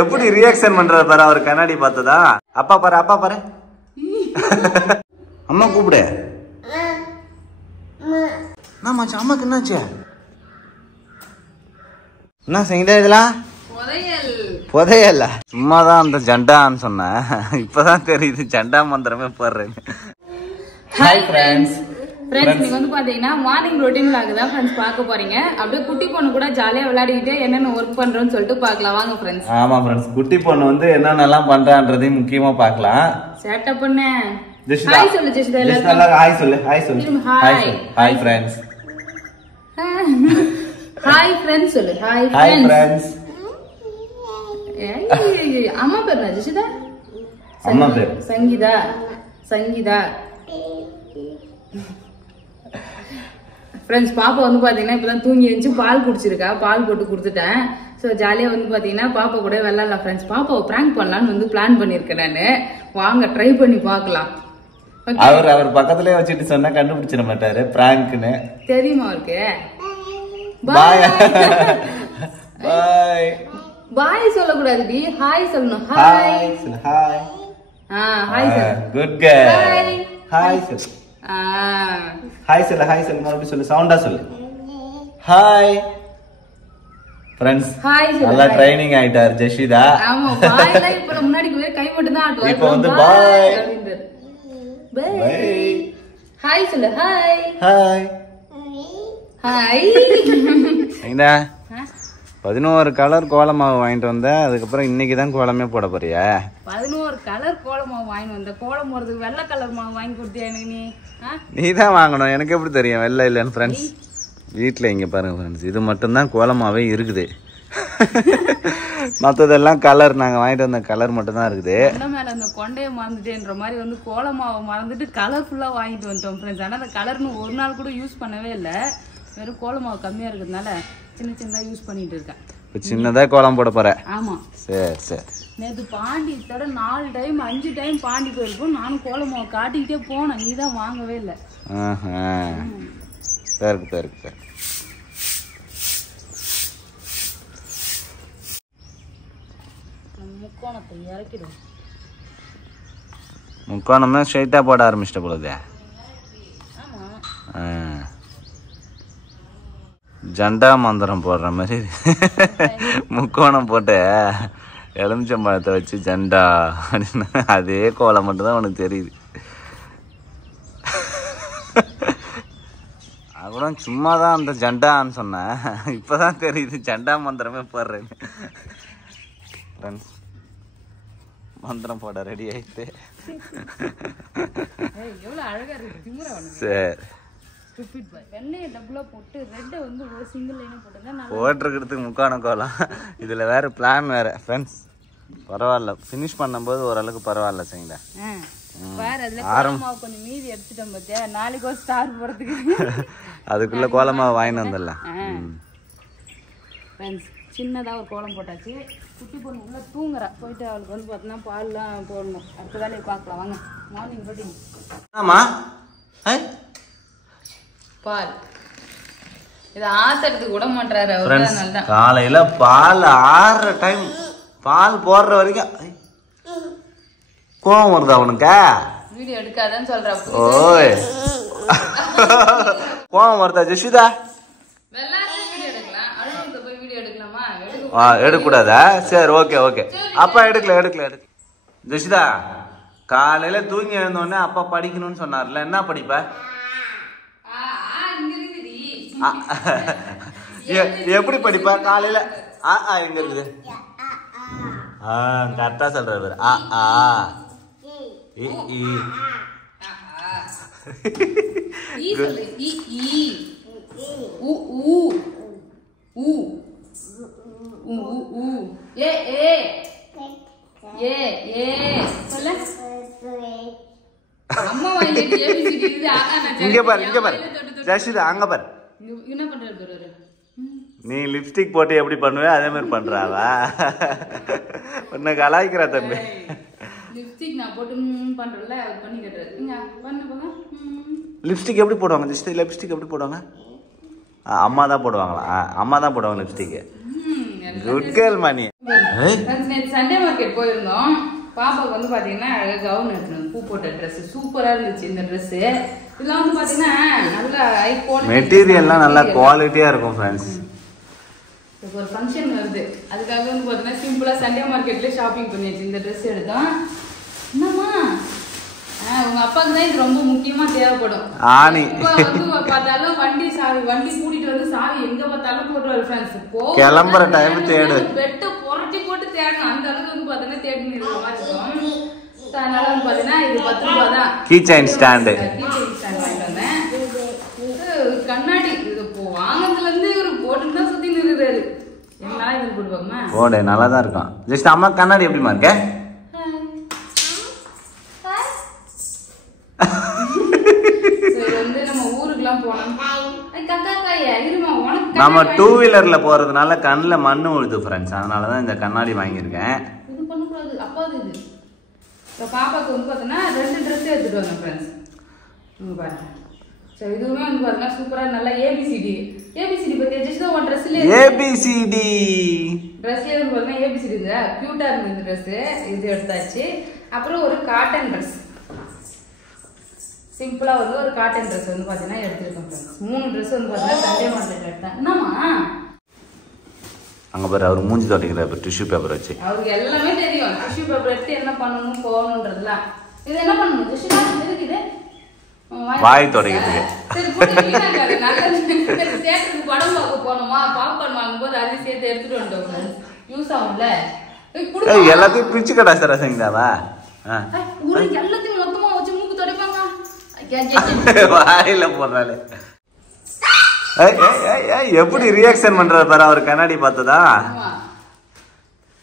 எப்படி ரியாக்ஷன் பண்றாரு பாரு அவர் கண்ணாடி பார்த்ததா. அப்பா பாரு அப்பா பாரு. அம்மா கூப்பிடு. என்னாச்சு அம்மாக்கு என்னாச்சு? என்ன செய்யுதா இதெல்லாம்? புதையல்ல சும்மாதான் அந்த ஜண்டான்னு சொன்னேன். இப்பதான் தெரியுது ஜண்டா மந்திரமே போடுறேன்னு. Hi friends. நீங்க வந்து பாத்தீங்கன்னா மார்னிங் ரொட்டீன் vlog தான் ஃப்ரெண்ட்ஸ் பார்க்க போறீங்க. அப்படியே குட்டி பொண்ணு கூட ஜாலியா விளையாடிக்கிட்டு என்னென்ன ஒர்க் பண்றோம்னு சொல்லிட்டு பார்க்கலாம் வாங்க ஃப்ரெண்ட்ஸ். ஆமா ஃப்ரெண்ட்ஸ், குட்டி பொண்ணு வந்து என்னென்னலாம் பண்றான்றதையும் முக்கியமா பார்க்கலாம். சேட்ட பொண்ணு ஜெஷிதா ஹாய் சொல்லு. ஜெஷிதா எல்லாரும் ஹாய் சொல்லு. ஹாய் சொல்லு. Hi friends. ஹாய் ஃப்ரெண்ட்ஸ் சொல்லு. Hi friends. அம்மா பேர் என்ன ஜெஷிதா? அம்மா பேர் சங்கீதா. சங்கீதா ஃப்ரெண்ட்ஸ். பாப்பா வந்து பாத்தீங்கன்னா இப்பதான் தூங்கி எழுந்து பால் குடிச்சிருக்கா. பால் போட்டு கொடுத்துட்டேன். ஸோ ஜாலியா வந்து பாத்தீங்கன்னா பாப்பா கூட விளையாடலாம் ஃப்ரெண்ட்ஸ். பாப்பாவை பிராங்க் பண்ணலான்னு வந்து பிளான் பண்ணிருக்கேன் நானு. வாங்க ட்ரை பண்ணி பார்க்கலாம். அவர் பக்கத்துலயே வச்சுட்டு சொன்னா கண்டுபிடிச்சிட மாட்டாரு பிராங்க்னு. தெரியுமா அவருக்கு? பாய் பாய் பாய் சொல்லக்கூடாதுடி, ஹாய் சொல்லணும். ஹாய் சொல்லு. ஹாய். ஹாய் சொல்லு. Good girl. ஹாய் சொல்லு. ஹாய் சொல்லு. ஹாய் சொல்லு. மறுபடியும் சொல்லு. சவுண்டா சொல்லு. Hi friends. ஹாய் சொல்லு. நல்லா ட்ரைனிங் ஆயிட்டார் ஜெஷிதா. ஆமா பாய்ல இப்ப முன்னாடி கை மட்டும் தான் ஆட்டுவாரு. இப்போ வந்து பாய். பாய். ஹாய் சொல்லு. ஹாய். ஹாய். ஹாய். எங்கடா 11 கலர் கோலமாவு வாங்கிட்டு வந்த. அதுக்கப்புறம் இன்னைக்கு தான் கோலமே போட போறியா? 11 கலர் கோலமாவு வாங்கிட்டு வந்த. கோலம் போடுறதுக்கு வெள்ளை கலர் மாவு வாங்கி கொடுத்தியா எனக்கு? நீ தான் வாங்கணும். எனக்கு எப்படி தெரியும் வெள்ளை இல்லைன்னு ஃப்ரெண்ட்ஸ். வீட்டில் இங்கே பாருங்க ஃப்ரெண்ட்ஸ், இது மட்டும்தான் கோலமாவே இருக்குது. மற்றதெல்லாம் கலர். நாங்கள் வாங்கிட்டு வந்த கலர் மட்டும்தான் இருக்குது. மேலே அந்த கொண்டையை மறந்துட்டேன்ற மாதிரி வந்து கோலமாவை மறந்துட்டு கலர்ஃபுல்லாக வாங்கிட்டு வந்துட்டோம் ஃப்ரெண்ட்ஸ். ஆனால் அந்த கலர்னு ஒரு நாள் கூட யூஸ் பண்ணவே இல்லை. வெறும் கோலமாவு கம்மியாக இருக்கிறதுனால சின்ன சின்னதாக யூஸ் பண்ணிட்டு இருக்கேன். இப்போ சின்னதாக கோலம் போட போகிறேன். ஆமாம். சரி சரி. நேற்று பாண்டி தட 4 டைம் 5 டைம் பாண்டி போயிருக்கோம். நானும் கோலமாவை காட்டிக்கிட்டே போனேன். நீ தான் வாங்கவே இல்லை. பேருக்கு பேருக்கு பேர் முக்கோணத்தை இறக்கிடும். முக்கோணமே ஸ்ட்ரைட்டாக போட ஆரம்பிச்சிட்ட பொழுது. ஜண்டா மந்திரம் போடுற மாதிரி முக்கோணம் போட்டு எலுமிச்சம்பழத்தை வச்சு ஜண்டா அப்படின்னு அதே கோலம் மட்டும்தான் உனக்கு தெரியுது. கூட சும்மா தான் அந்த ஜண்டான்னு சொன்னேன். இப்போதான் தெரியுது ஜண்டா மந்திரமே போடுறேன்னு. ஃப்ரெண்ட்ஸ் மந்திரம் போட ரெடி ஆயிட்டு. சரி போட்டிருக்கிறதுக்கு முக்கான கோலம். இதில் வேறு பிளான் வேறு ஃப்ரெண்ட்ஸ். பரவாயில்ல, ஃபினிஷ் பண்ணும்போது ஓரளவுக்கு பரவாயில்ல. சரிங்களா அதுக்குள்ள கோலமாவை வாங்கிட்டு வந்துடலாம். சின்னதா ஒரு கோலம் போட்டாச்சு. குட்டி பொண்ணு உள்ள தூங்குறா. போயிட்டு அவளுக்கு வந்து பார்த்தோன்னா பால்லாம் போடணும். அடுத்த வேலையை பார்க்கலாம் வாங்க. Morning routine. ஆமா பால் இதை ஆத்துறதுக்கு விட மாட்டாரு அவரு. காலையில பால் ஆறுற டைம் பால் போடுற வரைக்கும் கோவம் வருது அவனுக்கு. வீடியோ எடுக்காதன்னு சொல்றா. ஓய் கோவம் வருதா ஜெஷிதா? எடுக்கூடாதா? சரி ஓகே ஓகே. அப்பா எடுக்கல. ஜெஷிதா காலையில தூங்கி எழுந்தோடனே அப்பா படிக்கணும்னு சொன்னார்ல, என்ன படிப்ப? எப்படி படிப்ப காலையில? எங்க இருக்குது? கரெக்டா சொல்றாரு. இங்க பாரு ஜெஷிதா, அங்க பாரு. நீ லிப்ஸ்டிக் போட்டு எப்படி பண்ணுவே அதே மாதிரி பண்றாவா? உன்னை கலாய்க்கிறா தம்பி. லிப்ஸ்டிக் நான் போட்டு பண்றல பண்ணி கட்டறது. இங்க பண்ணு. லிப்ஸ்டிக் எப்படி போடுவாங்க லிப்ஸ்டிக் எப்படி போடுவாங்க? அம்மா தான் போடுவாங்களா? அம்மா தான் போடுவாங்க லிப்ஸ்டிக். குட் கேர்ள் மணி. சண்டே மார்க்கெட் போயிருந்தோம். பாப்பாவுக்கு வந்து பாத்தீங்கன்னா கவுன் எடுத்துருந்தோம், பூ போட்ட ட்ரெஸ் சூப்பரா இருந்துச்சு. இந்த ட்ரெஸ் இதெல்லாம் வந்து பாத்தீங்கன்னா நல்ல ஹை குவாலிட்டி மெட்டீரியல்லாம் நல்ல குவாலிட்டியா இருக்கும் ஃப்ரெண்ட்ஸ். ஒரு ஃபங்க்ஷன் வருது, அதுக்காக வந்து பாத்தீங்கன்னா சிம்பிளா சண்டே மார்க்கெட்ல ஷாப்பிங் பண்ணியாச்சு. இந்த ட்ரெஸ் எடுத்தோம். என்னம்மா உங்க அப்பாவுக்கு தான் இது ரொம்ப முக்கியமா தேவைப்படும். ஆனி வந்து பார்த்தாலும் வண்டி சாவி வண்டி கூட்டிட்டு வந்து சாவி எங்க பார்த்தாலும் போட்டுருவாரு ஃப்ரெண்ட்ஸ். கிளம்புற டைம் தேடு பெட்டை புரட்டி போட்டு தேடணும். அந்த அளவுக்கு வந்து பாத்தீங்கன்னா தேடின்னு இருக்கிற மாதிரி இருக்கும். அதனால வந்து பாத்தீங்கன்னா இது 10 ரூபா தான். கீ செயின் ஸ்டாண்டு வாங்கிட்டு வந்தேன். கண்ணாடி இது வாங்கறதுல இருந்து ஒரு போட்டு தான் சுத்தி நிறுறாரு. என்னால இது போடுவாங்க ஓடே நல்லா தான் இருக்கும். ஜஸ்ட் அம்மா கண்ணாடி எப்படிமா இருக்க? நம்ம 2 வீலர்ல போறதுனால கண்ணுல மண்ணு விழுது ஃப்ரெண்ட்ஸ். அதனாலதான் இந்த கண்ணாடி வாங்கியிருக்கேன். இது பண்ணக்கூடாது அப்பா. இது இப்போ பாப்பாவுக்கு வந்து பார்த்தோன்னா 2 ட்ரெஸ் எடுத்துட்டு வந்தேன் ஃப்ரெண்ட்ஸ். இங்கே பாருங்க. ஸோ இதுவுமே வந்து பார்த்தீங்கன்னா சூப்பராக நல்லா ஏபிசிடி பற்றி ஜஸ்ட் ஒன் ட்ரெஸ்லேயே ஏபிசிடி ட்ரெஸ்லேயே வந்து பார்த்தீங்கன்னா ஏபிசிடி இருந்தது. க்யூட்டாக இருந்தது இந்த ட்ரெஸ்ஸு. இது எடுத்தாச்சு. அப்புறம் ஒரு காட்டன் ட்ரெஸ் சிம்பிளாக வந்து ஒரு காட்டன் ட்ரெஸ் வந்து பார்த்தீங்கன்னா எடுத்துருக்கோம் ஃப்ரெண்ட்ஸ். 3 ட்ரெஸ் வந்து பார்த்தீங்கன்னா சண்டே மார்க்கெட் எடுத்தேன். என்னம்மா அங்கே பாரு அவர் மூஞ்சி தொட்டிக்கிறார் டிஷ்யூ பேப்பர் வச்சு. அவருக்கு எல்லாமே தெரியும். டிஷ்யூ பேப்பர் எடுத்து என்ன பண்ணணும் போகணுன்றதுலாம். இது என்ன பண்ணணும் டிஷ்யூ பேப்பர் இருக்குது வாய் தொடைக்கிறதுக்கு. சரி போட்டு நல்ல தேட்டருக்கு படம் பார்க்க போனோமா, பாப்கார்ன் வாங்கும்போது அதையும் சேர்த்து எடுத்துட்டு வந்துட்டோம் ஃப்ரெண்ட்ஸ். யூஸ் ஆகும்ல. எல்லாத்தையும் பிரிச்சு கடா சார் செஞ்சாவா எல்லாத்தையும் மொத்தமா வச்சு மூக்கு தொடைப்பாங்க. வாயில போடுறாளே. எப்படி ரியாக்ஷன் பண்றாரு பாரு அவர் கண்ணாடி பார்த்ததா.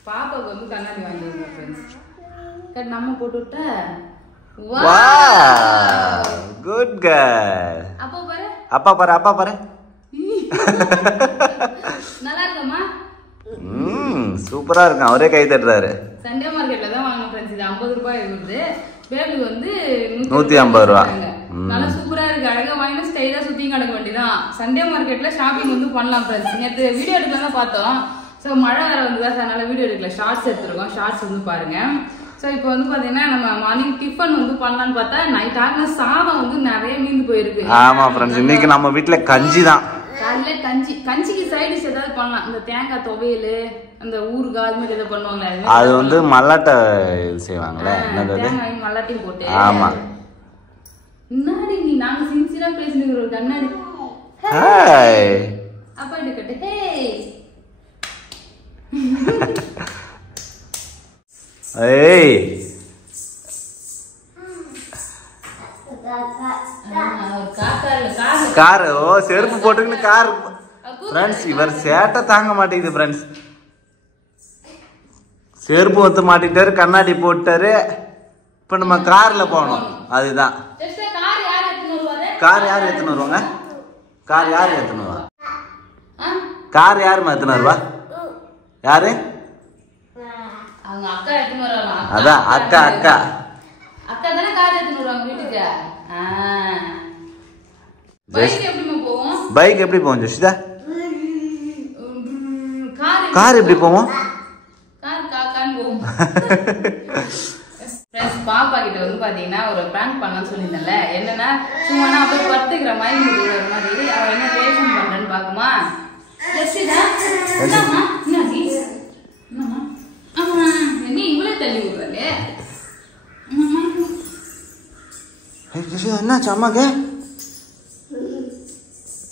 பாப்பாக்கு வந்து கண்ணாடி வாங்கிருக்கோம் ஃப்ரெண்ட்ஸ். நம்ம போட்டுவிட்ட குட் கேர்ள். அப்பா பாரு அப்பா பாரு. நல்லா இருக்குமா? சூப்பரா இருக்கும். அவரே கை தட்டுறாரு. சண்டே மார்க்கெட்ல தான் வாங்க ஃப்ரெண்ட்ஸ். இது 50 ரூபாய் இருக்குது. பேபி வந்து 150 ரூபா. நல்லா சூப்பரா இருக்கு. அழகா வாங்கி ஸ்டைலா சுத்தி கிடக்க வேண்டியதான். சண்டே மார்க்கெட்ல ஷாப்பிங் வந்து பண்ணலாம் ஃப்ரெண்ட்ஸ். நேற்று வீடியோ எடுக்கலாம் தான் பார்த்தோம். ஸோ மழை வேற வந்து அதனால வீடியோ எடுக்கல. ஷார்ட்ஸ் எடுத்துருக்கோம். ஷார்ட்ஸ் வந்து பாருங்க. ஸோ இப்போ வந்து பாத்தீங்கன்னா நம்ம மார்னிங் டிஃபன் வந்து பண்ணலான்னு பார்த்தா நைட் ஆகின சாதம் வந்து நிறைய மீந்து போயிருக்கு. ஆமா ஃப்ரெண்ட்ஸ், இன்னைக்கு நம்ம வீட்டுல கஞ்சி தான். காலையில கஞ்சிக்கு சைடிஷ் ஏதாவது பண்ணலாம். இந்த தேங்காய் துவையல், அந்த ஊறுகாய் அது மாதிரி ஏதாவது பண்ணுவாங்களே. அது வந்து மல்லாட்டை செய்வாங்களே, தேங்காய் மல்லாட்டையும் போட்டு. ஆமா. முன்னாடி நீ நாங்க சின்சியரா பேசிட்டு ஒரு கண்ணாடி. ஹாய் அப்பா எடுக்கட்டு. ஹே ஏய் கார். ஓ செருப்பு போட்டுக்கின்னு கார். ஃப்ரெண்ட்ஸ் இவர் சேட்டை தாங்க மாட்டேங்குது ஃப்ரெண்ட்ஸ். செருப்பு ஒத்து மாட்டிட்டாரு, கண்ணாடி போட்டாரு. இப்ப நம்ம கார்ல போனோம். அதுதான் கார் யார் எடுத்துன்னு வருவாங்க? கார் யார் எடுத்துன்னு வருவா? கார் யாருமா எடுத்துன்னு வருவா? யாரு? அவங்க அக்கா எடுத்துன்னு வருவாங்க. அதான் அக்கா அக்கா அக்கா தானே கார் எடுத்துன்னு வருவாங்க வீட்டுக்கு. பைக் எப்படி போவோம்? பைக் எப்படி போவோம் ஜெஷிதா? கார் எப்படி போவோம்? கார் காக்கான்னு போவோம். பாப்பா கிட்ட வந்து பாத்தீங்கன்னா ஒரு பிராங்க் பண்ணலாம்னு சொல்லியிருந்தேன்ல. என்னன்னா சும்மா நான் அப்படியே படுத்துக்கிற மாதிரி ஒரு மாதிரி அவ என்ன ரியாக்ஷன் பண்றேன்னு பாக்குமா. நீ இவளே தள்ளி விடுறாரு. என்னாச்சு அம்மாக்கு?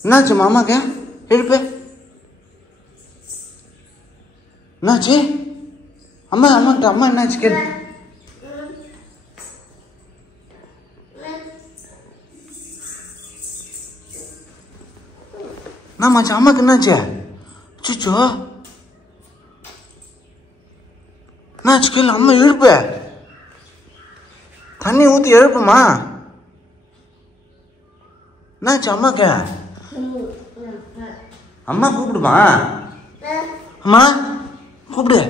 என்னாச்சு மாமாக்கு? எழுப்பு. என்னாச்சு அம்மா? அம்மாக்கிட்ட அம்மா என்னாச்சு கேளு. என்னாச்சு அம்மாக்கு? என்னாச்சு? சுச்சோ என்னாச்சு கேளு. அம்மா எழுப்பு. தண்ணி ஊத்தி எழுப்புமா. என்னாச்சு அம்மாக்கு? அம்மா கூப்பிடுமா? அம்மா கூப்பிடு.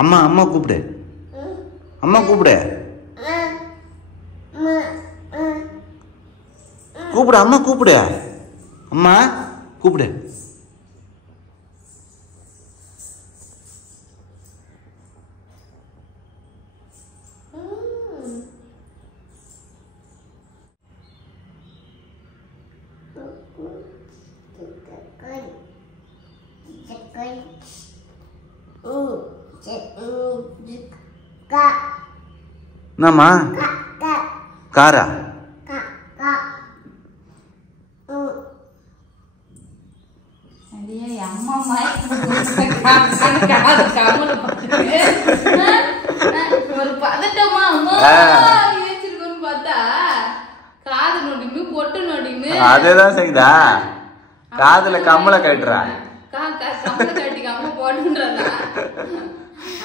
அம்மா அம்மா கூப்பிடு, அம்மா கூப்பிடு, கூப்பிடு, அம்மா கூப்பிடு, அம்மா கூப்பிடு. என்னம்மா காரா? ஒரு பதட்டமா பார்த்தா காது நோண்டின்னு பொட்டு நோண்டின்னு அதேதான் செய்தா. காதுல கம்மலை கட்டுறா, கம்மலை கட்டி அம்மா போட்டுன்றா.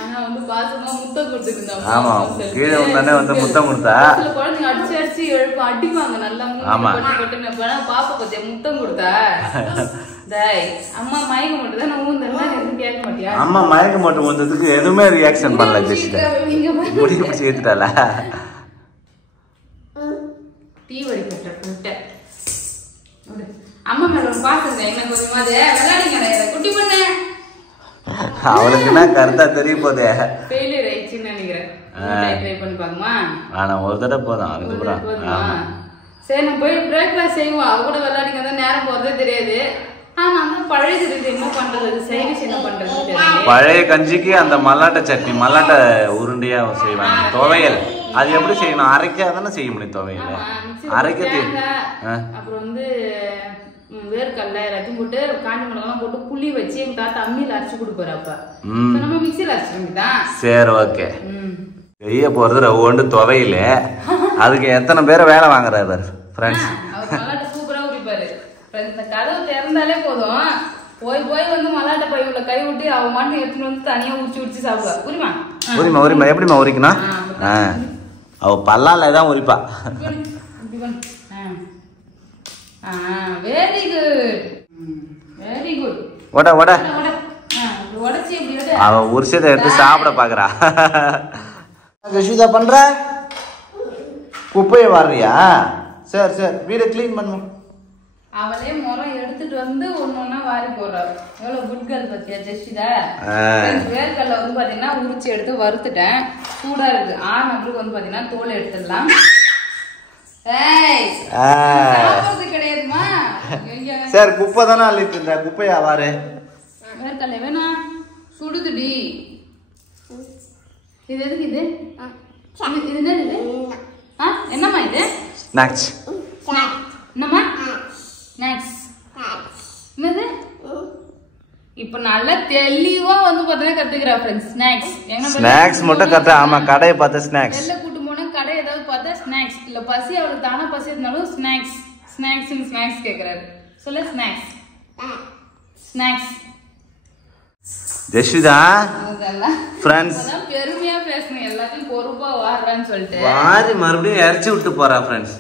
ஆனா வந்து பாசமா முத்தம் கொடுத்துருந்தோம். ஆமா, கீழே வந்தானே வந்து முத்தம் கொடுத்தா. சில குழந்தைங்க அடிச்சு அடிச்சு எழுப்ப அடிப்பாங்க நல்லா. பாப்பா பத்தியா முத்தம் கொடுத்தா. அம்மா மயக்க மட்டும் தான் எதுவும் கேட்க மாட்டியா? அம்மா மயக்க மட்டும் வந்ததுக்கு எதுவுமே ரியாக்ஷன் பண்ணல. முடி பிடிச்சி ஏத்துட்டால. டீ வடிக்க அம்மா மேல ஒரு பாத்துங்க. என்ன கொஞ்சமா விளையாடிங்க குட்டி பண்ணு. அவளுக்கு என்ன கருத்தா தெரிய போதே. ஃபெயிலியர் ஆயிடுச்சுன்னு நினைக்கிறேன். ட்ரை பண்ணி பாக்கமா? ஆனா ஒரு தடவை போதும். அதுக்கப்புறம் சரி நம்ம போய் பிரேக்ஃபாஸ்ட் செய்வோம். அவ கூட விளையாடிங்க தான் நேரம் போறதே தெரியாது. ஆனா பழைய என்ன பண்றது, சைடிஷ் என்ன பண்றது தெரியல. பழைய கஞ்சிக்கு அந்த மல்லாட்டை சட்னி, மல்லாட்டை உருண்டையா செய்வாங்க. துவையல் அது எப்படி செய்யணும்? அரைக்காதானே செய்ய முடியும் துவையல். அரைக்க அப்புறம் வந்து வேர்க்கடலை எல்லாத்தையும் போட்டு காஞ்சி மிளகாலாம் போட்டு புளி வச்சு எங்க தாத்தா அம்மியில அரைச்சு கொடுப்பாரு. அப்ப நம்ம மிக்சியில அரைச்சிருந்தா. சரி, ஓகே. செய்ய போறது ரவுண்டு துவையில. அதுக்கு எத்தனை பேரை வேலை வாங்குறாரு ஃப்ரெண்ட்ஸ். அவர் மல்லாட்டை சூப்பரா குடிப்பாரு. இந்த கதவு திறந்தாலே போதும் போய் போய் வந்து மல்லாட்டை பை உள்ள கை விட்டு அவ மாட்டு எடுத்துட்டு வந்து தனியா உரிச்சு சாப்பிடுவா. உரிமா உரிமா உரிமா எப்படிமா உரிக்கணும்? அவ பல்லால தான் உரிப்பா. Very good, very good. ஓட ஓட உடைச்சி எப்படி அவ உரிச்சதை எடுத்து சாப்பிட பாக்குறா. பண்ற குப்பையை வர்றியா? சரி சரி, வீடை கிளீன் பண்ணுவோம். அவளே முறம் எடுத்துட்டு வந்து ஒன்னொன்னா வாரி போடுறாரு. எவ்வளவு குட் கேர்ள் பத்தியா ஜெஸ்டிதா. வேர்க்கடலை வந்து பாத்தீங்கன்னா உரிச்சு எடுத்து வறுத்துட்டேன். சூடா இருக்கு. அப்புறம் வந்து பாத்தீங்கன்னா தோலை எடுத்துடலாம். கிடையாதுமா. சரி, குப்பை தானே அள்ளிட்டு இருந்த, குப்பையா வாரு. வேர்க்கடலை வேணாம், சுடுதுடி. இது எதுக்கு? இது இது என்னம்மா? இது ஸ்நாக்ஸ். என்னம்மா ஸ்நாக்ஸ்? என்னது? இப்ப நல்லா தெளிவா வந்து பாத்தீங்கன்னா கத்துக்கிறா ஃப்ரெண்ட்ஸ். ஸ்நாக்ஸ் மட்டும் கத்து. ஆமா, கடையை பார்த்த ஸ்நாக்ஸ். வெளில கூட்டு போனா கடை ஏதாவது பார்த்தா ஸ்நாக்ஸ். இல்ல பசி அவளுக்கு தானா பசி இருந்தாலும் ஸ்நாக்ஸ் ஸ்நாக்ஸ் ஸ்நாக்ஸ் கேக்குறாரு. சொல்ல ஸ்நாக்ஸ் ஸ்நாக்ஸ். ஜெஷிதா ஃப்ரெண்ட்ஸ் பெருமையா பேசணும். எல்லாத்தையும் பொறுப்பா வாடுறான்னு சொல்லிட்டு வாரி மறுபடியும் இறச்சி விட்டு போறா ஃப்ரெண்ட்ஸ்.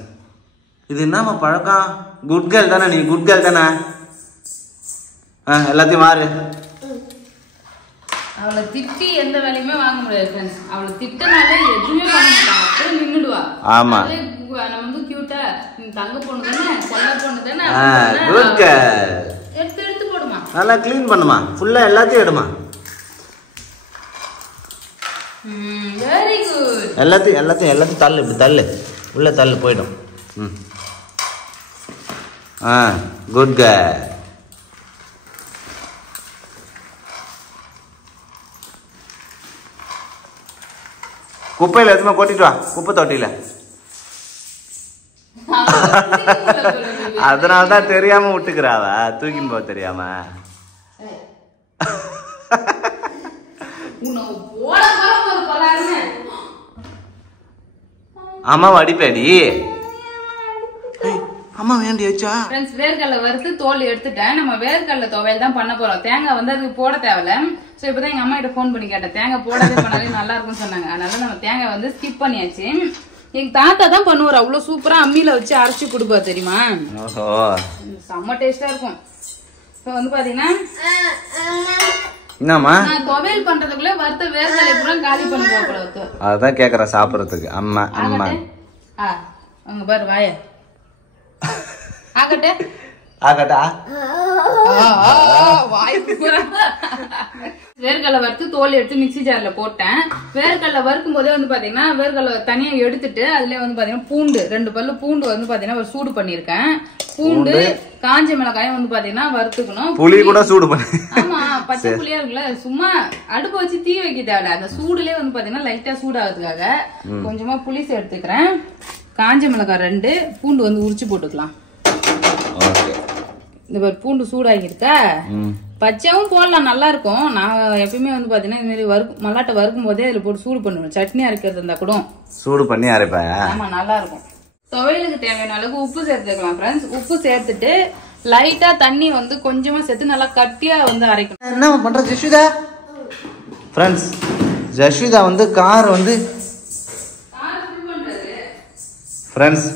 இது என்னம்மா பழக்கம்? குட் கேர்ள் தானே நீ? குட் கேர்ள் தானே? எல்லாத்தையும் மாறு. அவளை திட்டி எந்த வேலையுமே வாங்க முடியாது ஃப்ரெண்ட்ஸ். அவளை திட்டனால எதுவுமே பண்ண மாட்டாங்க. அப்படியே நின்னுடுவா. ஆமா, நம்ம வந்து கியூட்டா தங்க பொண்ணு தானே, கொல்ல பொண்ணு தானே, குட் கேர்ள். எடுத்து எடுத்து போடுமா, நல்லா க்ளீன் பண்ணுமா, ஃபுல்லா எல்லாத்தையும் எடுமா. Very good. எல்லாத்தையும் எல்லாத்தையும் எல்லாத்தையும் தள்ளு, இப்படி தள்ளு, உள்ள தள்ளு, போயிடும். Good girl. குப்பையில எதுவுமே கொட்டிட்டு வா, குப்பை தொட்டியில. அதனாலதான் தெரியாம விட்டுக்கிறாவ, தூக்கின்னு போக தெரியாம. ஆமா, அடிப்பேடி. அம்மா வேண்டியாச்சா ஃப்ரெண்ட்ஸ் வேர்க்கடலை வறுத்து தோல் எடுத்துட்டேன். நம்ம வேர்க்கடலை துவையல் தான் பண்ண போறோம். தேங்காய் வந்து அதுக்கு போட தேவையில்ல. சோ இப்பதான் எங்க அம்மா கிட்ட போன் பண்ணி கேட்டேன், தேங்காய் போடாதே பண்ணாலே நல்லா இருக்கும்னு சொன்னாங்க. அதனால நம்ம தேங்காய் வந்து ஸ்கிப் பண்ணியாச்சு. எங்க தாத்தா தான் பண்ணுவார், அவ்வளவு சூப்பரா அம்மியில வச்சு அரைச்சு கொடுப்பா தெரியுமா. செம்ம டேஸ்டா இருக்கும். இப்போ வந்து பாத்தீங்கன்னா என்னம்மா துவையல் பண்றதுக்குள்ள வறுத்த வேர்க்கடலை பூரா காலி பண்ணி போகக்கூடாது. அதான் கேக்குறேன் சாப்பிடறதுக்கு. அம்மா அம்மா அங்க பாரு வாய ஆகட்டே ஆகட்டா வேர்க்கடலை வறுத்து தோல் எடுத்து மிக்ஸி ஜார்ல போட்டேன். வேர்க்கடலை வறுக்கும் போதே வந்து பாத்தீங்கன்னா வேர்க்கடலை தனியா எடுத்துட்டு அதுல வந்து பாத்தீங்கன்னா பூண்டு 2 பல்லு பூண்டு வந்து பாத்தீங்கன்னா ஒரு சூடு பண்ணிருக்கேன். பூண்டு காஞ்ச மிளகாயும் வந்து பாத்தீங்கன்னா வறுத்துக்கணும். புளி கூட சூடு பண்ணி. ஆமா பச்சை புளியா இருக்குல்ல, சும்மா அடுப்பு வச்சு தீ வைக்க தேவை. அந்த சூடுலயே வந்து பாத்தீங்கன்னா லைட்டா சூடாகிறதுக்காக கொஞ்சமா புளி சேர்த்துக்கிறேன். காஞ்ச மிளகாய் 2, பூண்டு வந்து உரிச்சு போட்டுக்கலாம். இந்த மாதிரி பூண்டு சூடாகிருக்கா, பச்சையாவும் போடலாம், நல்லா இருக்கும். நான் எப்பயுமே வந்து பாத்தீங்கன்னா இந்த மாதிரி மல்லாட்டை வறுக்கும் போதே அதுல போட்டு சூடு பண்ணுவேன். சட்னி அரைக்கிறது இருந்தா கூட சூடு பண்ணி அரைப்பேன். ஆமா நல்லா இருக்கும். துவையலுக்கு தேவையான அளவுக்கு உப்பு சேர்த்துக்கலாம் ஃப்ரெண்ட்ஸ். உப்பு சேர்த்துட்டு லைட்டா தண்ணி வந்து கொஞ்சமா சேர்த்து நல்லா கட்டியா வந்து அரைக்கணும். என்ன பண்ற ஜஸ்விதா? ஃப்ரெண்ட்ஸ் ஜஸ்விதா வந்து கார் வந்து ஃப்ரெண்ட்ஸ்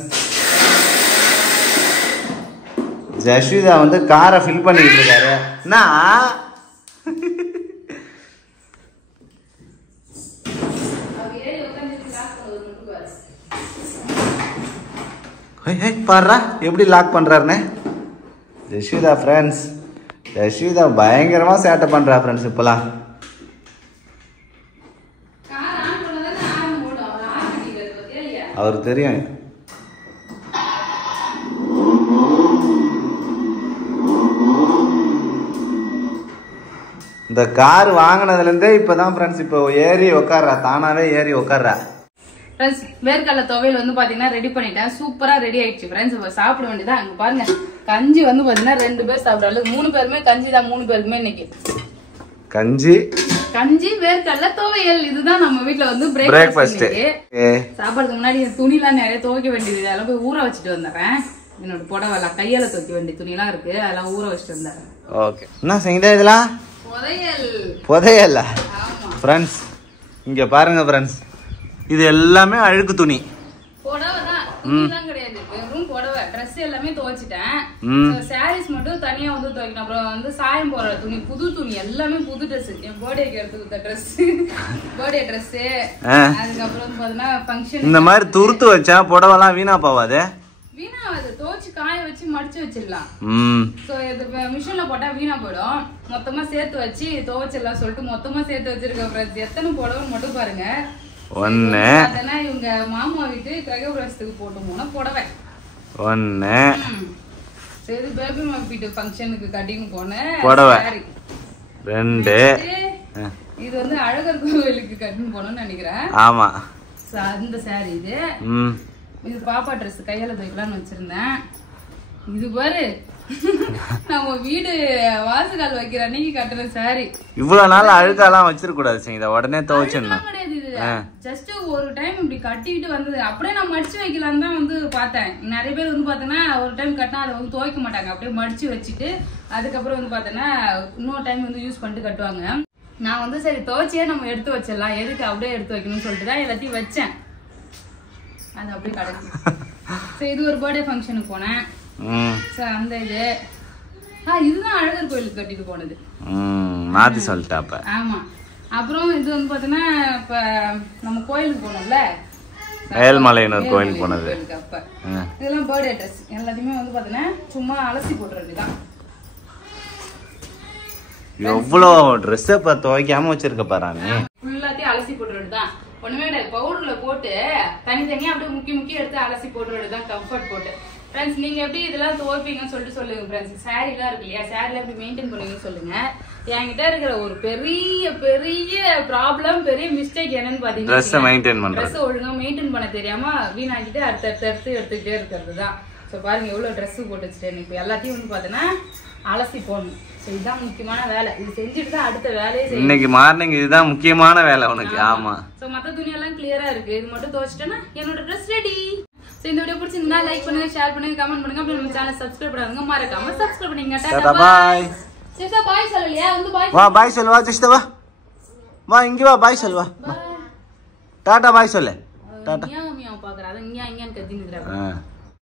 ஜஸ்விதா வந்து காரை ஃபில் பண்ணிட்டு இருக்காரு. பாருடா எப்படி லாக் பண்றாருன்னு ஜஸ்விதா. ஃப்ரெண்ட்ஸ் ஜஸ்விதா பயங்கரமா சேட்டை பண்றா ஃப்ரெண்ட்ஸ். இப்பெல்லாம் அவரு தெரியும். இந்த கார் வாங்கினதுல இருந்தே இப்பதான் ஃப்ரெண்ட்ஸ் இப்போ ஏறி உட்கார்றா, தானாவே ஏறி உட்கார்றா. ஃப்ரெண்ட்ஸ் வேர்க்கடலை துவையல் வந்து பாத்தீங்கன்னா ரெடி பண்ணிட்டேன். சூப்பரா ரெடி ஆயிடுச்சு ஃப்ரெண்ட்ஸ். இப்போ சாப்பிட வேண்டியதான். அங்க பாருங்க கஞ்சி வந்து பாத்தீங்கன்னா 2 பேர் சாப்பிடறாங்க. 3 பேருமே கஞ்சி தான். 3 பேருக்குமே இன்னைக்கு கஞ்சி வேர்க்கடலை துவையல். இதுதான் நம்ம வீட்டுல வந்து பிரேக்ஃபாஸ்ட். சாப்பிடறதுக்கு முன்னாடி துணி எல்லாம் நிறைய துவைக்க வேண்டியது, அதெல்லாம் போய் ஊற வச்சுட்டு வந்துடுறேன். என்னோட புடவை எல்லாம் கையால துவைக்க வேண்டிய துணி எல்லாம் இருக்கு, அதெல்லாம் ஊற வச்சுட்டு வந்துடுறேன். ஓகே என்ன செய்யுதா இதெல்லாம்? புதையல். ஃப்ரெண்ட்ஸ் இங்க பாருங்க ஃப்ரெண்ட்ஸ், இது எல்லாமே அழுக்கு துணி. புடவை தான், துணிலாம் கிடையாது. வெறும் புடவை. ட்ரெஸ் எல்லாமே துவைச்சிட்டேன். சாரீஸ் மட்டும் தனியா வந்து துவைக்கணும். அப்புறம் வந்து சாயம் போற துணி, புது துணி எல்லாமே புது ட்ரெஸ். என் பர்த்டேக்கு எடுத்துக்கிட்ட ட்ரெஸ், பர்த்டே ட்ரெஸ். அதுக்கப்புறம் வந்து பாத்தீங்கன்னா ஃபங்க்ஷன். இந்த மாதிரி துருத்து வச்சா புடவெல்லாம் வீணா போவாது. வீணாவது துவைச்சு காய வச்சு மடிச்சு வச்சிடலாம். சோ இது மிஷின்ல போட்டா வீணா போயிடும். மொத்தமா சேர்த்து வச்சு துவைச்சிடலாம் சொல்லிட்டு மொத்தமா சேர்த்து வச்சிருக்க ஃப்ரெண்ட்ஸ். எத்தனை புடவை மட்டும் பாருங்க. ஒண்ணு இவங்க மாமா வீட்டு கிரகப்பிரவேசத்துக்கு போட்டு போன புடவை. ஒண்ணு சரி பேபி மாமா வீட்டு ஃபங்க்ஷனுக்கு கட்டிங் போன புடவை. 2 இது வந்து அழகர் கோவிலுக்கு கட்டிங் போனோம்னு நினைக்கிறேன். ஆமா அந்த சாரி இது. இது பாப்பா ட்ரெஸ் கையால துவைக்கலாம்னு வச்சிருந்தேன். இது பாரு நம்ம வீடு வாசகால் வைக்கிற அன்னைக்கு கட்டுற சாரி. இவ்வளவு நாள் அழுக்காலாம் வச்சிருக்க கூடாது, இத உடனே துவைச்சிடணும். ஜஸ்ட் ஒரு டைம் இப்படி கட்டிட்டு வந்தது. அப்படியே நான் மடிச்சு வைக்கலான்னு தான் வந்து பார்த்தேன். நிறைய பேர் வந்து பார்த்தோன்னா ஒரு டைம் கட்டினா அதை வந்து துவைக்க மாட்டாங்க, அப்படியே மடிச்சு வச்சுட்டு அதுக்கப்புறம் வந்து பார்த்தோன்னா இன்னொரு டைம் வந்து யூஸ் பண்ணிட்டு கட்டுவாங்க. நான் வந்து சரி துவைச்சியே நம்ம எடுத்து வச்சிடலாம், எதுக்கு அப்படியே எடுத்து வைக்கணும்னு சொல்லிட்டு தான் எல்லாத்தையும் வச்சேன். அது அப்படியே கிடைக்கும். சரி இது ஒரு பர்த்டே ஃபங்க்ஷனுக்கு போனேன். அந்த இதுதான் அழகர் கோயிலுக்கு கட்டிட்டு போனது. மாத்தி சொல்லிட்டாப்ப. ஆமா. அப்புறம் இது வந்து பாத்தீங்கன்னா இப்ப நம்ம கோயிலுக்கு போனோம்ல, வேல்மலையனூர் கோயிலுக்கு போனது. அப்ப இதெல்லாம் பர்த்டே ட்ரெஸ் எல்லாத்தையுமே வந்து பாத்தீங்கன்னா சும்மா அலசி போட்டுறதுதான். எவ்வளவு ட்ரெஸ் இப்ப துவைக்காம வச்சிருக்க பாரு. ஃபுல்லாத்தையும் அலசி போட்டுறதுதான். ஒண்ணுமே கிடையாது. பவுடர்ல போட்டு தனித்தனியா அப்படியே முக்கி எடுத்து அலசி போட்டுறதுதான் கம்ஃபர்ட் போட்டு. ஃப்ரெண்ட்ஸ் நீங்க எப்படி இதெல்லாம் துவைப்பீங்கன்னு சொல்லிட்டு சொல்லுங்க ஃப்ரெண்ட்ஸ். சாரி எல்லாம் இருக்கு இல்லையா, சாரில எப்படி மெயின்டைன் பண்ணுவீங்கன்னு சொல்லுங்க. என்கிட்ட இருக்கிற ஒரு பெரிய பெரிய ப்ராப்ளம், பெரிய மிஸ்டேக் என்னன்னு பாத்தீங்கன்னா ட்ரெஸ் ஒழுங்கா மெயின்டைன் பண்ண தெரியாம வீணாக்கிட்டு அடுத்து எடுத்துக்கிட்டே இருக்கிறது தான். ஸோ பாருங்க எவ்வளவு ட்ரெஸ் போட்டு வச்சுட்டேன். இப்போ எல்லாத்தையும் வந்து பாத்தீங்கன்னா அலசி போடணும். இதுதான் முக்கியமான வேலை. இது செஞ்சுட்டு தான் அடுத்த வேலையை செய்யணும். இன்னைக்கு மார்னிங் இதுதான் முக்கியமான வேலை உனக்கு. ஆமா. சோ மத்த துணி எல்லாம் கிளியரா இருக்கு. இது மட்டும் துவைச்சிட்டேன்னா என்னோட ட்ரெஸ் ரெடி. சோ இந்த வீடியோ பிடிச்சிருந்தா லைக் பண்ணுங்க, ஷேர் பண்ணுங்க, கமெண்ட் பண்ணுங்க. அப்படியே நம்ம சேனலை சப்ஸ்கிரைப் பண்ணாதவங்க மறக்காம சப்ஸ்கிரைப் பண்ணுங்க. டாடா பாய். சேஷா பாய் சொல்லலையா? வந்து பாய் வா பாய் சொல்லு. வா ஜெசிதா வா. வா இங்க வா பாய் சொல்லு. வா டாடா பாய் சொல்லு. டாடா. மியாவ் மியாவ் பாக்குறா. அத இங்க இங்கன்னு கத்திட்டு இருக்கா.